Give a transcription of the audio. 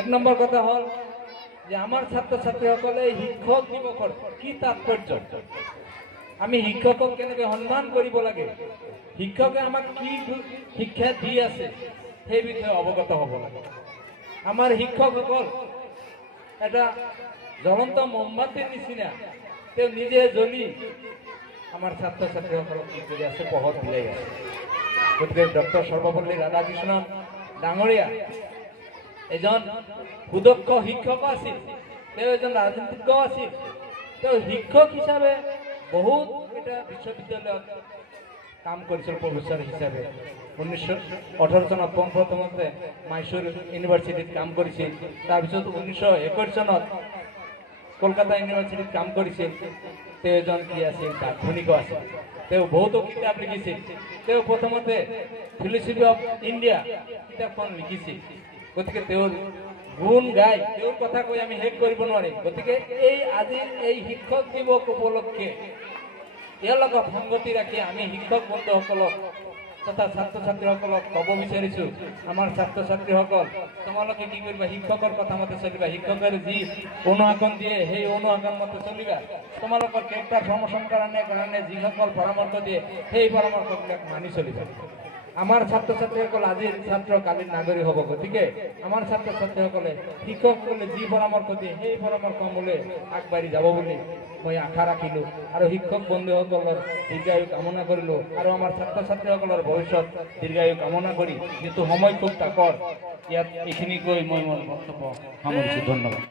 এক নম্বৰ কথা হ'ল যে আমাৰ ছাত্ৰ ছাত্ৰীসকলে শিক্ষক দিৱসৰ কি তাৎপৰ্য, আমি শিক্ষকক কেনেকৈ সন্মান কৰিব লাগে, শিক্ষকে আমাক কি শিক্ষা দি আছে সেই বিষয়ে অৱগত হ'ব লাগে। আমাৰ শিক্ষকসকল এটা জ্বলন্ত মমবাতিৰ নিচিনা, তেওঁ নিজে জ্বলি আমাৰ ছাত্ৰ ছাত্ৰীসকলক কি কৰি আছে, পোহৰ বিলাই আছে। গতিকে ডক্টৰ সৰ্বপল্লী ৰাধাকৃষ্ণন ডাঙৰীয়া এজন সুদক্ষ শিক্ষক আছিল, তেওঁ এজন ৰাজনীতিজ্ঞ আছিল। তেওঁ শিক্ষক হিচাপে বহুত এটা বিশ্ববিদ্যালয়ত কাম কৰিছিল প্ৰফেসৰ হিচাপে। 1918 চনত পোনপ্ৰথমতে মাইসুৰ ইউনিভাৰ্চিটিত কাম কৰিছিল, তাৰপিছত 1921 চনত কলকাতা ইউনিভাৰ্চিটিত কাম কৰিছিল। তেওঁ এজন কি আছিল, দাৰ্শনিক আছিল। তেওঁ বহুতো কিতাপ লিখিছিল। তেওঁ প্ৰথমতে ফিলচফি অফ ইণ্ডিয়া কিতাপখন লিখিছিল। গতিকে তেওঁৰ গুণ গাই তেওঁৰ কথা কৈ আমি শেষ কৰিব নোৱাৰিম। গতিকে আজিৰ এই শিক্ষক দিৱস উপলক্ষে ইয়াৰ লগত সংগতি ৰাখি আমি শিক্ষক বন্ধুসকলক তথা ছাত্ৰ ছাত্ৰীসকলক ক'ব বিচাৰিছোঁ, আমাৰ ছাত্ৰ ছাত্ৰীসকল তোমালোকে কি কৰিবা, শিক্ষকৰ কথা মতে চলিবা। শিক্ষকৰ যি অনুশাসন দিয়ে সেই অনুশাসন মতে চলিবা। তোমালোকৰ কেৰেক্টাৰ প্ৰমোশ্যন কাৰণে যিসকল পৰামৰ্শ দিয়ে সেই পৰামৰ্শবিলাক মানি চলিবা। আমাৰ ছাত্ৰ ছাত্ৰীসকল আজিৰ ছাত্ৰ কালিৰ নাগৰিক হ'ব। গতিকে আমাৰ ছাত্ৰ ছাত্ৰীসকলে শিক্ষকসকলে যি পৰামৰ্শ দিয়ে সেই পৰামৰ্শমূলে আগবাঢ়ি যাব বুলি মই আশা ৰাখিলোঁ আৰু শিক্ষক বন্ধুসকলৰ দীৰ্ঘায়ু কামনা কৰিলোঁ আৰু আমাৰ ছাত্ৰ ছাত্ৰীসকলৰ ভৱিষ্যত দীৰ্ঘায়ু কামনা কৰি যিহেতু সময় খুব তাকৰ, ইয়াত এইখিনি কৈ মই মোৰ বক্তব্য সামৰিছোঁ। ধন্যবাদ।